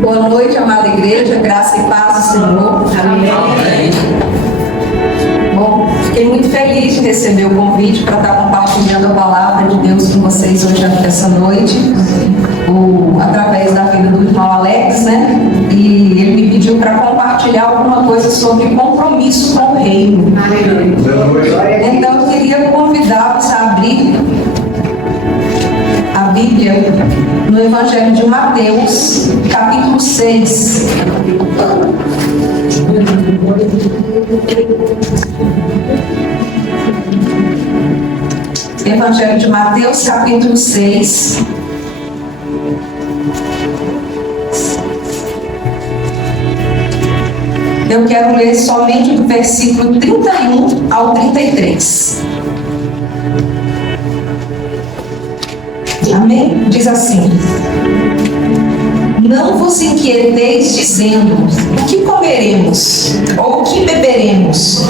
Boa noite, amada igreja, graça e paz do Senhor. Amém. Bom, fiquei muito feliz de receber o convite para estar compartilhando a palavra de Deus com vocês hoje, essa noite, através da vida do irmão Alex, né? E ele me pediu para compartilhar alguma coisa sobre compromisso com o reino. Então, eu queria convidá-los a abrir a Bíblia no Evangelho de Mateus, capítulo 6. Evangelho de Mateus, capítulo 6. Eu quero ler somente do versículo 31 ao 33. Amém? Diz assim: não vos inquieteis dizendo, o que comeremos, ou o que beberemos,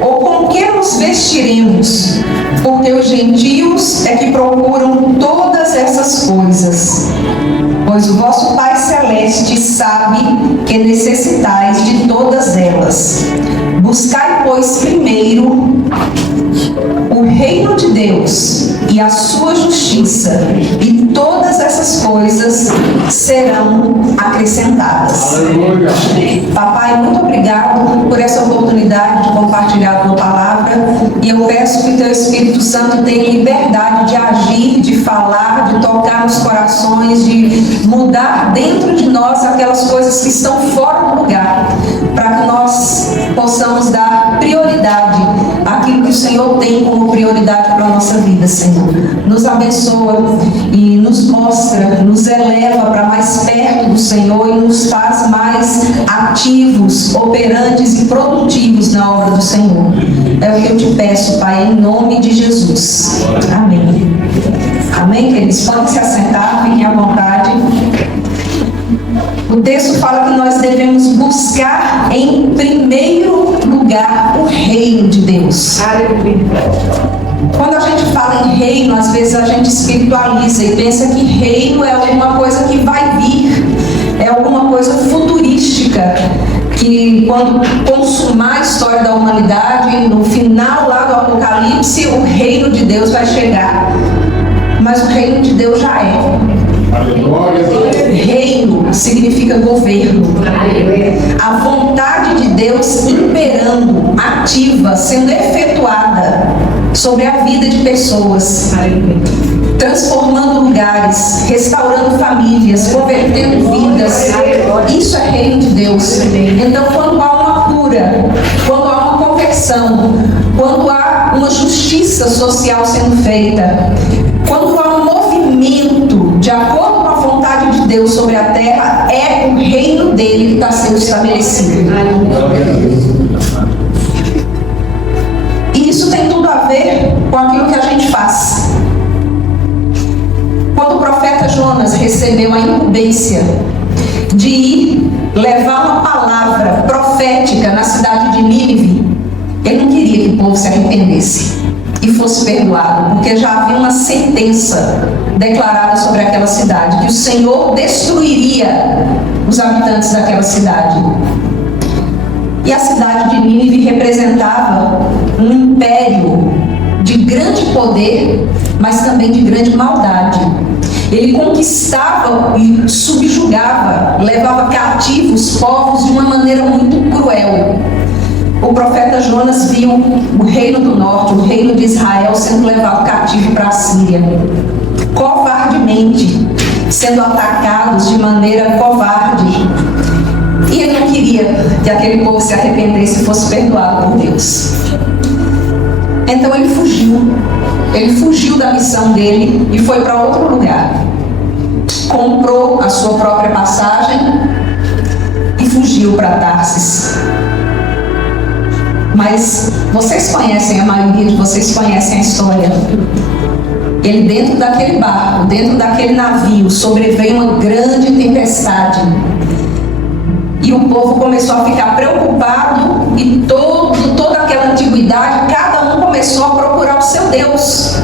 ou com que nos vestiremos, porque os gentios é que procuram todas essas coisas. Pois o vosso Pai Celeste sabe que necessitais de todas elas. Buscai, pois, primeiro o reino de Deus e a sua justiça, e todas essas coisas serão acrescentadas. Aleluia. Papai, muito obrigado por essa oportunidade de compartilhar a tua palavra, e eu peço que teu Espírito Santo tenha liberdade de agir, de falar, de tocar nos corações, de mudar dentro de nós aquelas coisas que estão fora do lugar, para que nós possamos dar prioridade àquilo que o Senhor tem como prioridade para a nossa vida, Senhor. Nos abençoa e nos mostra, nos eleva para mais perto do Senhor e nos faz mais ativos, operantes e produtivos na obra do Senhor. É o que eu te peço, Pai, em nome de Jesus. Amém. Amém, queridos? Podem se assentar, fiquem à vontade. O texto fala que nós devemos buscar em primeiro lugar o reino de Deus. Quando a gente fala em reino, às vezes a gente espiritualiza e pensa que reino é alguma coisa que vai vir, é alguma coisa futurística, que quando consumar a história da humanidade, no final lá do Apocalipse, o reino de Deus vai chegar. Mas o reino de Deus já é. Reino significa governo. A vontade de Deus imperando, ativa, sendo efetuada sobre a vida de pessoas, transformando lugares, restaurando famílias, convertendo vidas. Isso é reino de Deus. Então, quando há uma cura, quando há uma conversão, quando há uma justiça social sendo feita, quando há um movimento de acordo com a vontade de Deus sobre a terra, é o reino dele que está sendo estabelecido. E isso tem tudo a ver com aquilo que a gente faz. Quando o profeta Jonas recebeu a incumbência de ir levar uma palavra profética na cidade de Nínive, ele não queria que o povo se arrependesse e fosse perdoado, porque já havia uma sentença declarada sobre aquela cidade, que o Senhor destruiria os habitantes daquela cidade. E a cidade de Nínive representava um império de grande poder, mas também de grande maldade. Ele conquistava e subjugava, levava cativos povos de uma maneira muito cruel. O profeta Jonas viu o reino do norte, o reino de Israel, sendo levado cativo para a Síria, covardemente, sendo atacados de maneira covarde. E ele não queria que aquele povo se arrependesse e fosse perdoado por Deus. Então ele fugiu da missão dele e foi para outro lugar. Comprou a sua própria passagem e fugiu para Tarsis. Mas vocês conhecem, a maioria de vocês conhecem a história. Ele dentro daquele barco, dentro daquele navio, sobreveio uma grande tempestade. E o povo começou a ficar preocupado e toda aquela antiguidade, cada um começou a procurar o seu Deus.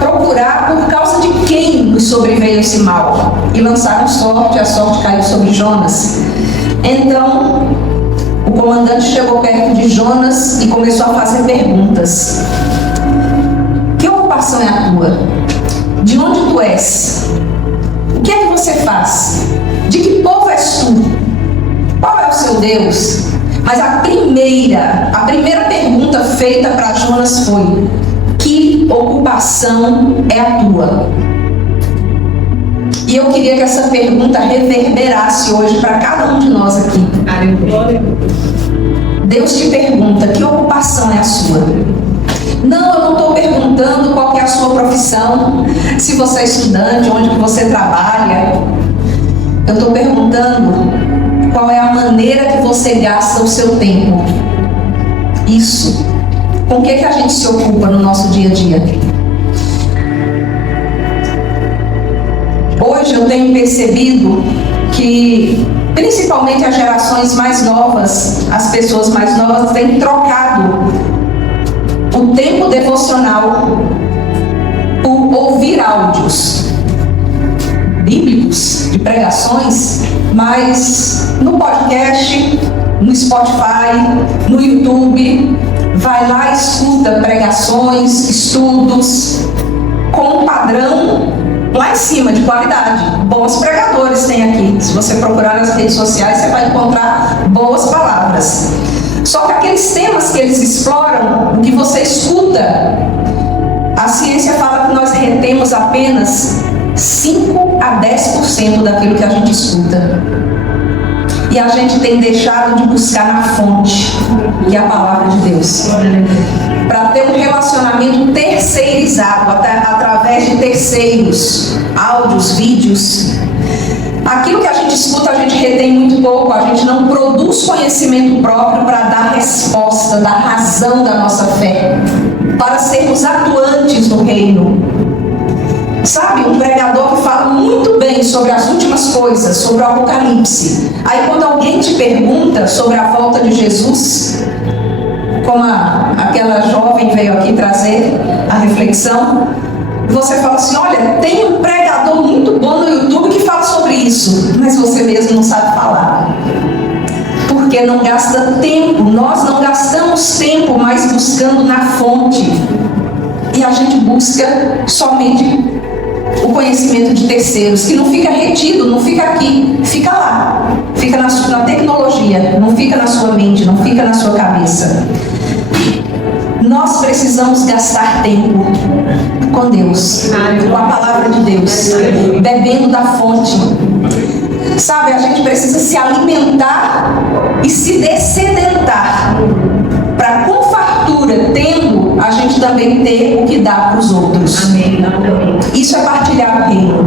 Procurar por causa de quem nos sobreveio esse mal. E lançaram sorte, a sorte caiu sobre Jonas. Então, o comandante chegou perto de Jonas e começou a fazer perguntas. Que ocupação é a tua? De onde tu és? O que é que você faz? De que povo és tu? Qual é o seu Deus? Mas a primeira pergunta feita para Jonas foi: que ocupação é a tua? E eu queria que essa pergunta reverberasse hoje para cada um de nós aqui. Deus te pergunta: que ocupação é a sua? Não, eu não estou perguntando qual que é a sua profissão, se você é estudante, onde que você trabalha. Eu estou perguntando qual é a maneira que você gasta o seu tempo. Isso. Com o que a gente se ocupa no nosso dia a dia? Hoje eu tenho percebido que, principalmente as gerações mais novas, as pessoas mais novas têm trocado o tempo devocional por ouvir áudios bíblicos, de pregações, mas no podcast, no Spotify, no YouTube, vai lá e escuta pregações, estudos, com um padrão lá em cima, de qualidade. Bons pregadores tem aqui. Se você procurar nas redes sociais, você vai encontrar boas palavras. Só que aqueles temas que eles exploram, o que você escuta, a ciência fala que nós retemos apenas 5 a 10% daquilo que a gente escuta. E a gente tem deixado de buscar na fonte, que é a palavra de Deus, para ter um relacionamento terceirizado, através de terceiros, áudios, vídeos. Aquilo que a gente escuta, a gente retém muito pouco, a gente não produz conhecimento próprio para dar resposta, dar razão da nossa fé, para sermos atuantes no reino. Sabe, um pregador que fala muito bem sobre as últimas coisas, sobre o Apocalipse. Aí quando alguém te pergunta sobre a volta de Jesus, como aquela jovem veio aqui trazer a reflexão, você fala assim: olha, tem um pregador muito bom no YouTube que fala sobre isso, mas você mesmo não sabe falar. Porque não gasta tempo, nós não gastamos tempo mais buscando na fonte. E a gente busca somente o conhecimento de terceiros, que não fica retido, não fica aqui, fica lá, fica na tecnologia, não fica na sua mente, não fica na sua cabeça. Nós precisamos gastar tempo com Deus, com a palavra de Deus, bebendo da fonte. Sabe, a gente precisa se alimentar e se dessedentar, para com fartura, tendo, a gente também ter o que dá para os outros. Amém. Isso é partilhar o reino,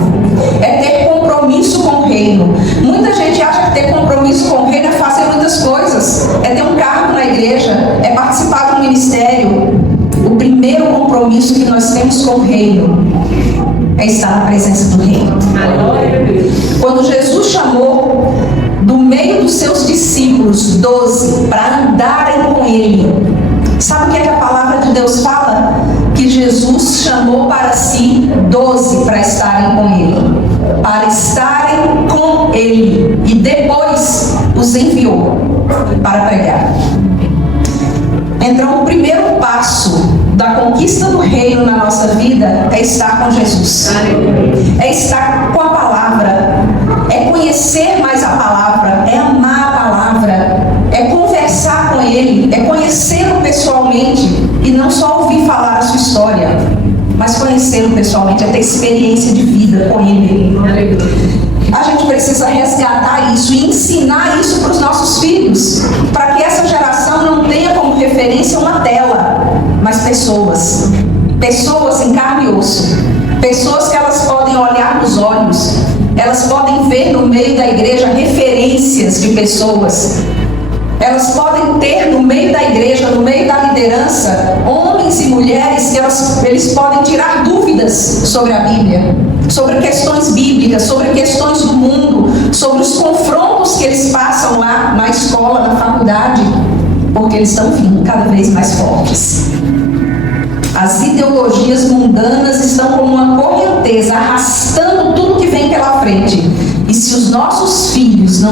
é ter compromisso com o reino. Muita gente acha que ter compromisso com o reino é fazer muitas coisas, é ter um cargo na igreja, é participar do ministério. O primeiro compromisso que nós temos com o reino é estar na presença do reino. Quando Jesus chamou do meio dos seus discípulos 12 para andarem com ele, sabe o que é que a palavra de Deus fala? Que Jesus chamou para si 12 para estarem com ele, para estarem com ele, e depois os enviou para pregar. Então, o primeiro passo da conquista do reino na nossa vida é estar com Jesus, é estar com a palavra, é conhecer mais a palavra, é amar a palavra, é conversar com ele, é conhecê-lo pessoalmente, e não só ouvir falar a sua história, mas conhecê-lo pessoalmente, é ter experiência de vida com ele. A gente precisa resgatar isso e ensinar isso para os nossos filhos, para que essa geração não tenha como referência uma tela, mas pessoas em carne e osso, pessoas que elas podem olhar nos olhos, elas podem ver no meio da igreja referências de pessoas, elas podem ter no meio da igreja, no meio da liderança, homens e mulheres que eles podem tirar dúvidas sobre a Bíblia, sobre questões bíblicas, sobre questões do mundo, sobre os confrontos que eles passam lá na escola, na faculdade, porque eles estão vindo cada vez mais fortes. As ideologias mundanas estão como uma correnteza, arrastando tudo que vem pela frente. E se os nossos filhos não